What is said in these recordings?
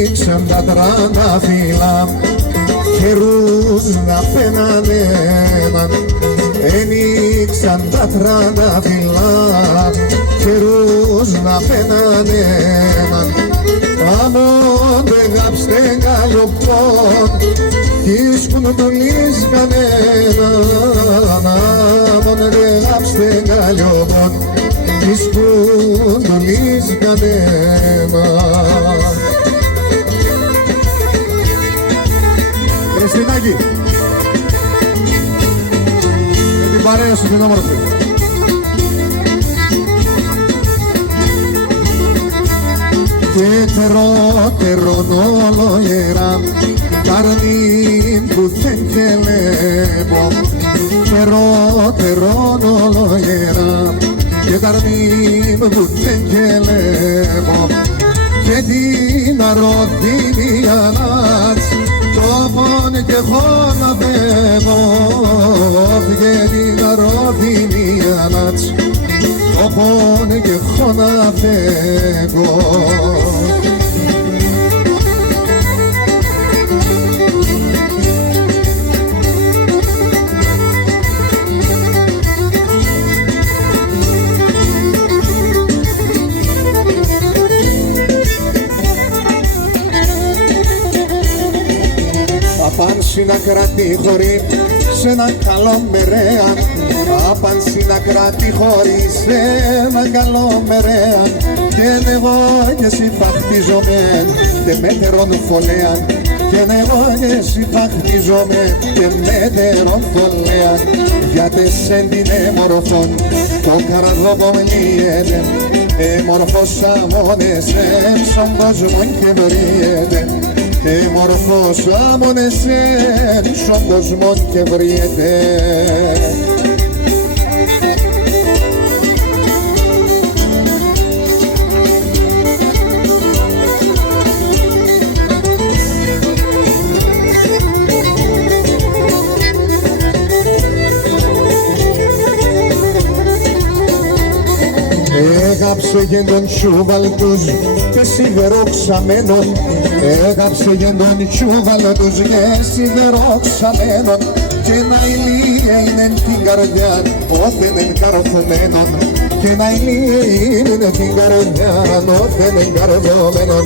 ανοίξαν τα τρανταφύλλα καιρούς να πένανε έναν. Ανοίξαν τα τρανταφύλλα καιρούς να πένανε έναν. Αμόν δε γάψτε γαλλιοπών κι σκουντουλείς κανέναν. Αμόν δε γάψτε γαλλιοπών κι σκουντουλείς κανέναν. Χριστινάκη, με την παρέα σου την όμορφη. Και τερότερον όλο γερά καρνήν που δεν κελέμπω. Τερότερον όλο γερά και καρνήν που δεν κελέμπω. Και την αρρωστήνια νάτς το πόνε και εγώ να φεύγω. Και την αρρωστήνια νάτς το πόνε και εγώ να φεύγω. Απάνσι να κρατεί χωρί σε ένα καλό μερέα. Απάνσι να κρατεί χωρί σε ένα καλό μερέα. Και εγώ και εσύ φαχτίζομαι και μέτερον φωλέα. Και εγώ και εσύ φαχτίζομαι και μέτερον φωλέα. Γιατί σεν την εμορφών το καρδόπο με λύεται. Εμορφός αμόνες στον κόσμο και βριέται. Μορφός άμονες στον κόσμο και βριέται. Έγαψε για τον τσούβαλτους και σιδερόξαμένον. Έγαψε για τον τσούβαλτους και σιδερόξαμένον. Και να ηλίε είναι την καρδιά όθεν εν καρφωμένον. Και να ηλίε είναι την καρδιά όθεν εν καρφωμένον.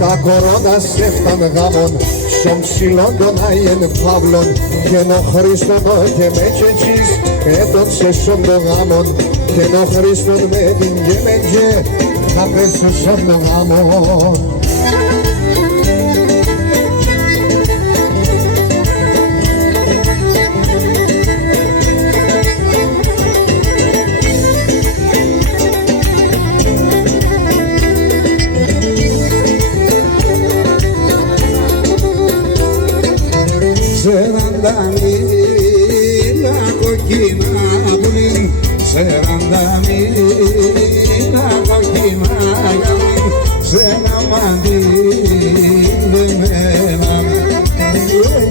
Τα κορώνα σέφταν γάμον στον ψηλόν των Άγιεν Παύλων. Και ο Χριστόν και με τσετσίς έτωσε στον το γάμον. Και ο Χριστόν με την γεμεντζέ θα πέσω στον το γάμον. Σερανταμίλα κοκκίνα πουλί, σερανταμίλα κοκκίνα γαλί, σε ένα μαντίλι μένα,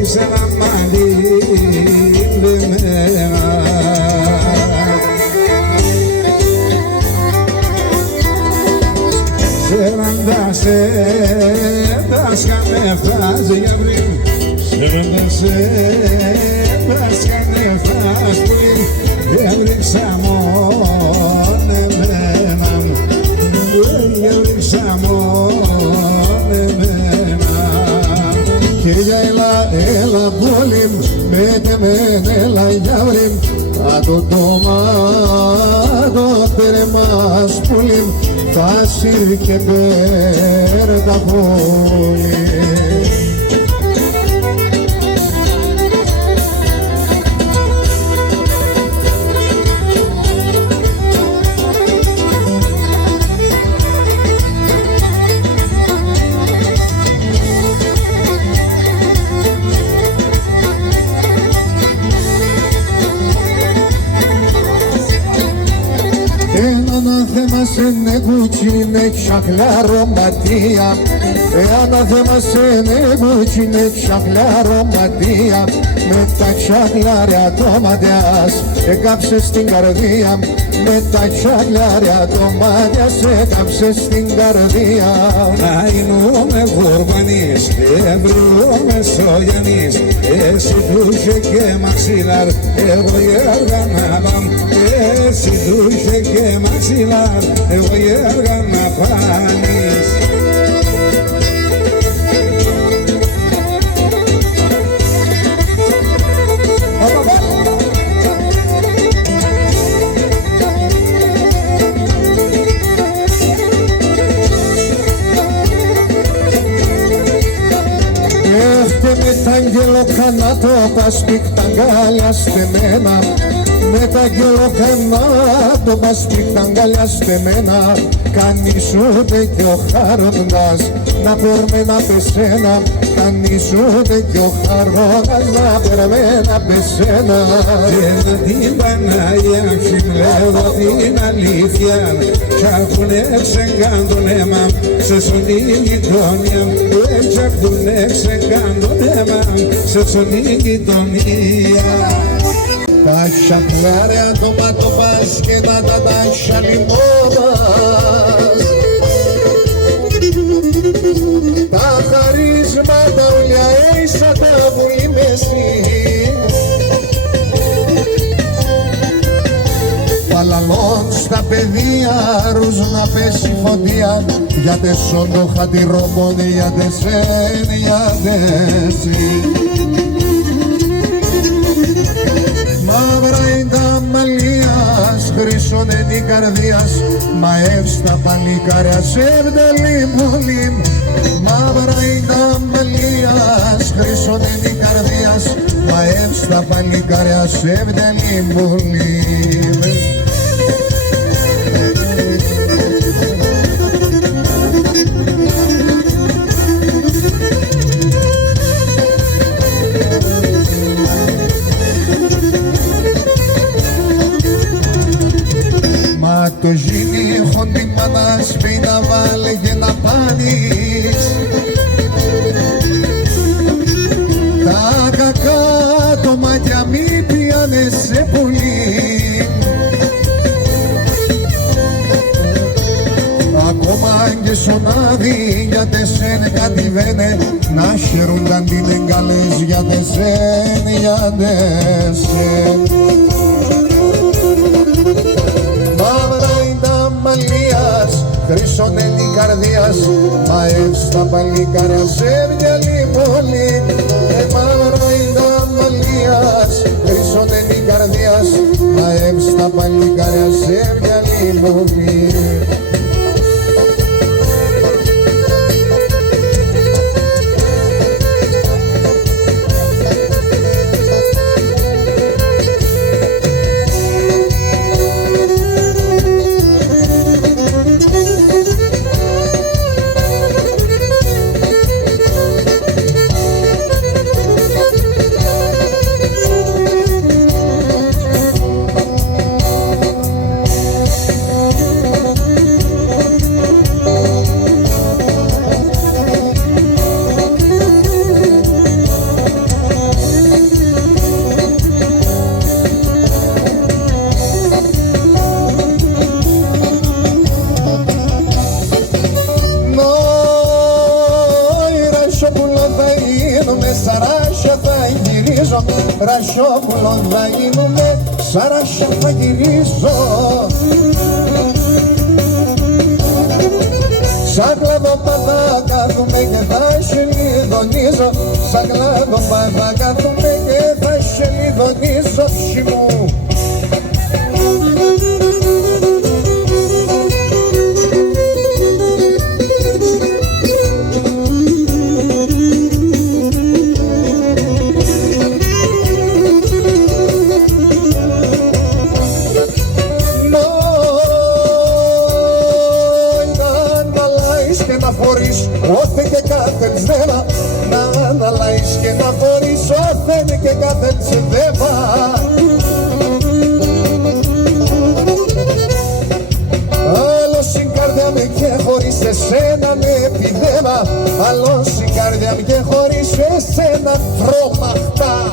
σε ένα μαντίλι μένα. Σεραντασέτας κανεφτάζει για πριν. Σεραντασέτας κανεφτάς πριν. Έβριξα μόνο εμένα. Έβριξα μόνο εμένα. Και για έλα πόλη με μεν έλα για βρήμ. Το τομάτο τερμάς πουλί θα σύρει και πέρα πόλη. Ένα θέμα σε είναι κουτσίνε ξακλά ρωματεία ανάθεμα σένε κουτσίνε ξακλά ρωματεία με τα ξακλάρια το ματιάς έκαψε στην καρδία με τα ξακλάρια το ματιάς έκαψε στην καρδία Αϊνούμε Γουρμανής, Ευρύουμε Σογιανής εσύ τούσε και μαξιλάρ εγώ έργα να πάμ εσύ τούσε και μαξιλάρ εγώ έργα να πάνεις με τ' αγγέλο κανάτο πας πικταγκάλια στεμένα με τ' αγγέλο κανάτο πας πικταγκάλια στεμένα κανείς ούτε κι ο χαρόντας να περμένα πεσένα κανείς ούτε κι ο χαρόντας να περμένα πεσένα Θέλω την Παναγία ξυμλεύω την αλήθεια κι ακούνεξε καν τον αίμα σε σωνή γειτονιά έτσι ακούνεξε καν τον αίμα σε σωνή γειτονιά Τα ξακλάρια το πατωπάς και τα σαλιμόδας τα χαρίσματα ούλια έισα τα βουλή μεσή Παλαλών στα παιδεία ρούς να πέσει φωτία για τεσόν το χατηρόμον για τεσέν για τεσί Μαύρα είναι τα μαλλίας, χρυσόν είναι η καρδίας μαεύς τα παλικάρια σε βδελή πολύ Μαύρα είναι τα μαλλίας, χρυσόν είναι η καρδίας μαεύς τα παλικάρια σε βδελή πολύ Το γίνει χοντήμα να σπεί να βάλε και να πάνεις τα κακά το μάτια μη πιάνε σε πολύ ακόμα και σονάδι για τεσέν κατηβαίνε να χαιρούνταν την εγκαλές για τεσέν για τεσέν μαλλίας, χρυσόν είναι η καρδίας μαεύς τα παλικάρια σε βιαλή πολύ μαύρα είναι τα μαλλίας, χρυσόν είναι η καρδίας μαεύς τα παλικάρια σε βιαλή πολύ Σαράσια θα γυρίζω, ρασιόπουλο θα γίνουμε, σαράσια θα γυρίζω. Σαν κλαδόπα θα κάθουμε και θα σε λιδονίζω, σαν κλαδόπα θα κάθουμε και θα σε λιδονίζω, ψι μου. Όθε και κάθε σδέμα να αναλάεις και να φορείς όθεν και κάθε σδέμα άλλος άλλος η καρδιά μου και χωρίς εσένα τρομαχτά.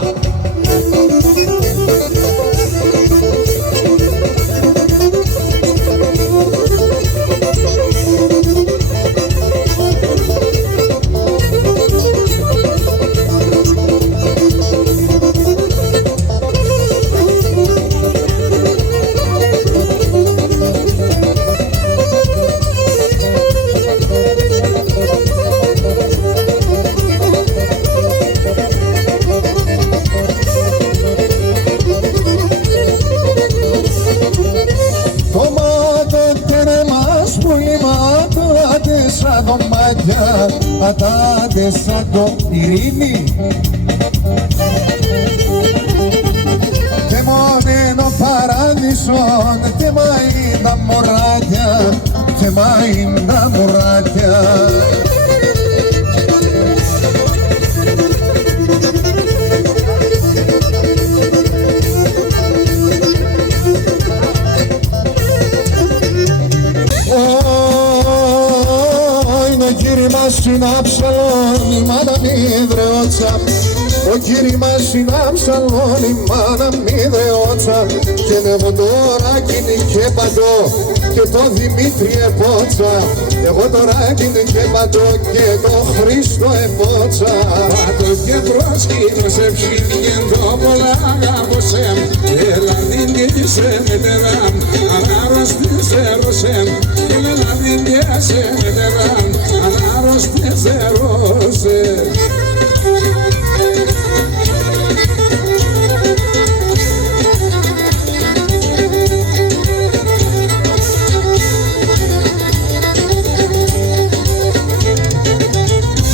Σαν το μάτια, πατάτε σαν το ειρήνη. Και μόνο παράδεισον, και μάιν τα μωράκια, και μάιν τα μωράκια. Είναι Αψαλώνη, μάνα μη δρεώτσα. Ο κύρι μας είναι Αψαλώνη, μάνα μη δρεώτσα. Και εγώ τώρα κίνη και παντώ, και το Δημήτρη επότσα. Εγώ τώρα κίνη και παντώ, και το Χρήστο επότσα. Πάτω και προσκύνος ευσύνγεν το πολλά αγάπωσεν. Ελλάδιν και σε μετεράν, ανάρρωστης έρωσεν. Ελλάδιν και σε μετεράν, ανάρρωστης έρωσεν.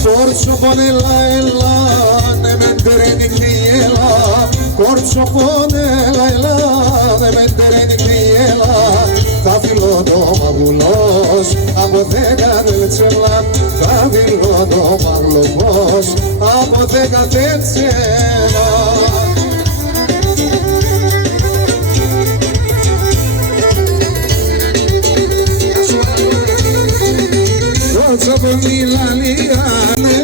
Κόρτσο πονέλα έλα, ναι με τρένει κρυέλα. Κόρτσο πονέλα έλα, ναι με τρένει κρυέλα. Θα φιλώ το μαγουλός, από 10 τελτσέλα. Θα φιλώ το μαγουλός, από 10 τελτσέλα. Κόρτσο πονέλα λιάνε,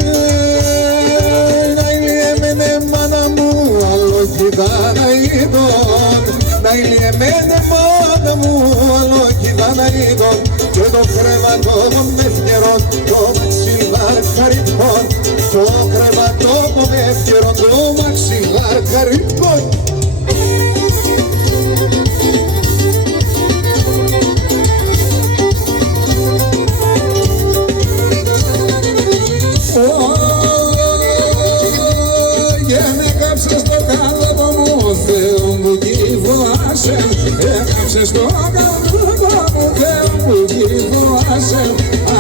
να ηλιεμένε μάνα μου, άλλο κοίτα να είδον. Να ηλιεμένε μάνα μου, άλλο κοίτα να είδον. Και το κρεβατό με ευκαιρών, το μαξιλάρ χαριτών. Το κρεβατό με ευκαιρών, το μαξιλάρ χαριτών. Έκαψες το καλό μου, Θεό μου κυβάσαι.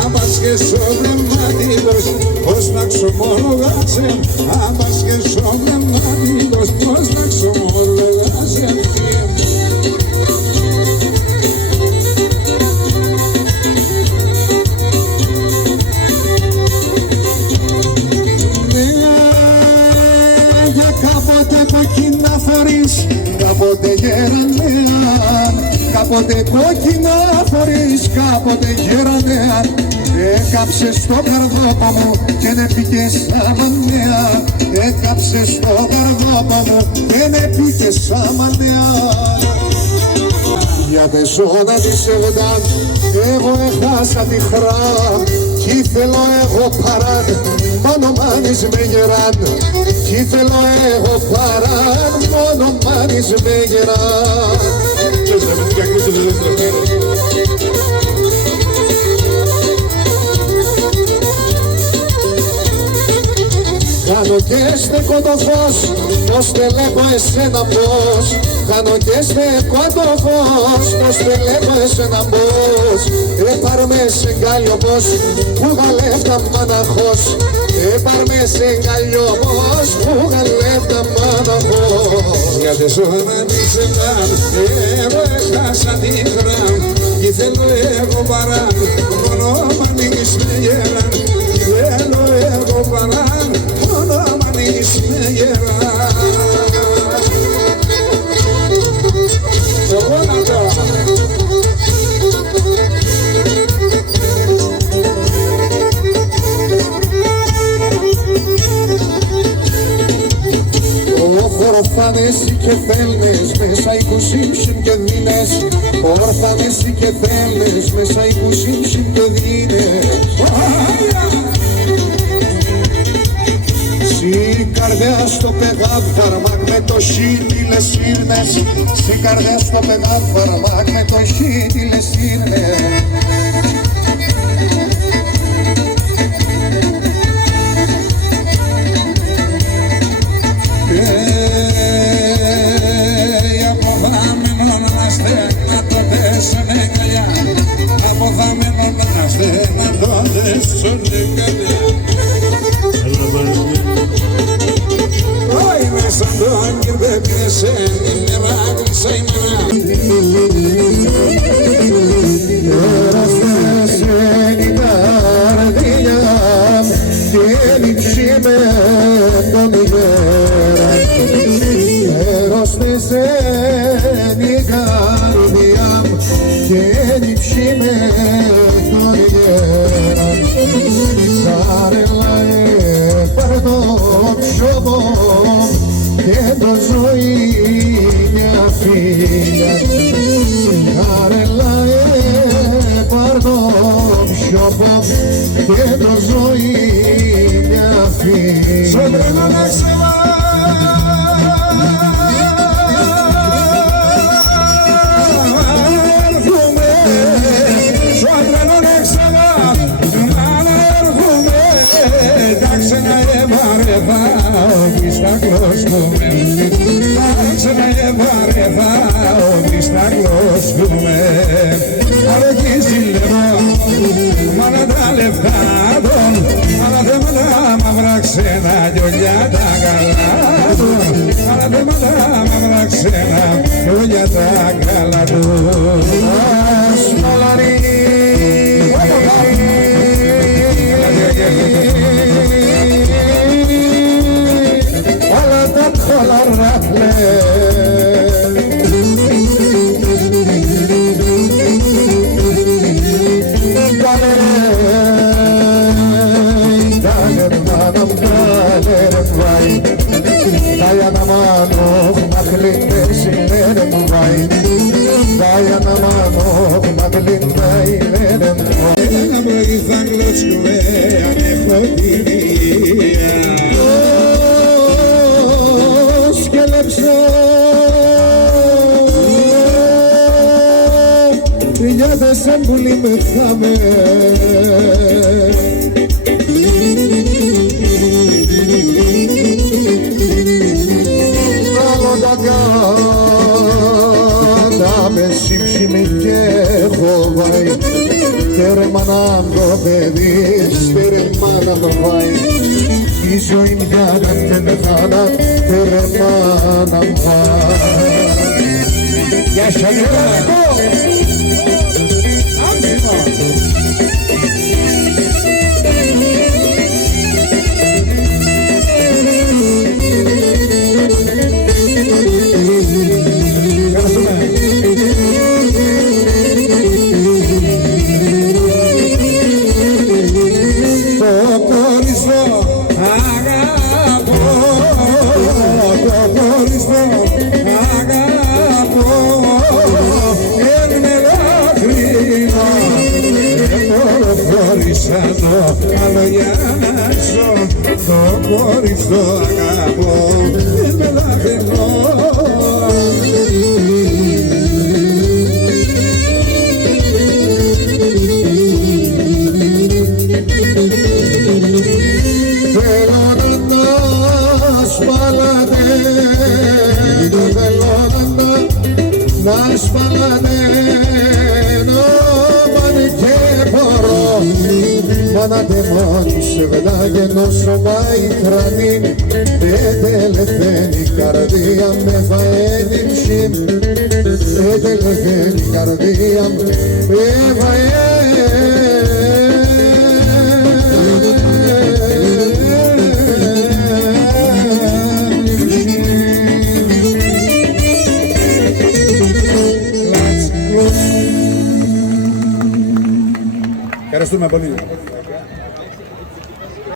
Άμπας και σωβλεματικός, πώς να ξομολογάσαι. Άμπας και σωβλεματικός, πώς να ξομολογάσαι. Για κάποτε κόκκινα φορείς, κάποτε γερανέαν. Κάποτε κόκκινα φορείς, κάποτε γερανέαν. Έκαψες το καρδόπο μου και ναι πήγες αμανέα. Έκαψες το καρδόπο μου και ναι πήγες αμανέα. Για πεζόνα της εβδάν, εγώ έχασα τη χράμ. Κι θέλω εγώ παράν, μόνο μάνης με γεράν. Κι θέλω εγώ παράν, μόνο μάνης με γεράν. Κάνω και στεκώ το φως, πως τελέχω εσένα πώς. Κάνω και στεκώ το φως, πως τελέχω εσένα πώς. Έπαρ με συγκάλιο πως, που γαλεύτα μάναχος. Έπαρ με συγκάλιο πως, που γαλεύτα μάναχος. Για τη ζώνα της εμάν, εγώ έχασα τη γράμ. Κι θέλω εγώ παράν, μόνο μ' ανοίγεις με γεράν. Θέλω εγώ παράν, μόνο μ' ανοίγεις με γεράν. Όρφανες και θέλνες μέσα 20 και δίνες. Όρφανες και θέλνες μέσα 20 και δίνες. Συ καρδιά στο πεγάδ φαρμάκ με το σι λες ήρνες. Συ καρδιά στο πεγάδ φαρμάκ με το σι λες ήρνες. Και το ζωή μια φίλη. Σ' τρένο να ξαναέρχομαι, σ' τρένο να ξαναέρχομαι. Τα ξαναεβαρεθάω κι στα κλώσκομαι. Τα ξαναεβαρεθάω κι στα κλώσκομαι. Αρκίζει λεβό, μάνα τα λεφτά των, αλλά θέματα μαύρα ξένα γιολιά τα καλά των, αλλά θέματα μαύρα ξένα γιολιά τα καλά των. Ασμαλαρή, όλα τα χολαρά Ένα πρωί θα γλωσκούμε αν έχω την υγεία. Σκέλεψα για σαν πουλί με χάμε. Με σύψιμη και έχω βάει. Τέρμανα το παιδί, στέρμανα το βάει. Η ζωή μια να και πεθάνα, τέρμανα βάει. Γεια σας Αγγελάκο! Άμψιμο! Το κορίτσι το αγαπώ, είμαι λαχνό. Θέλω να σπαλαταίνω, θέλω να σπαλαταίνω, μάνα και μπορώ. Μάνα τε μόνη σε βελάγενο σώμα η τρανή, ετελεφαίνει καρδία με φαένει ψήμ, ετελεφαίνει καρδία με φαένει. Ευχαριστούμε πολύ.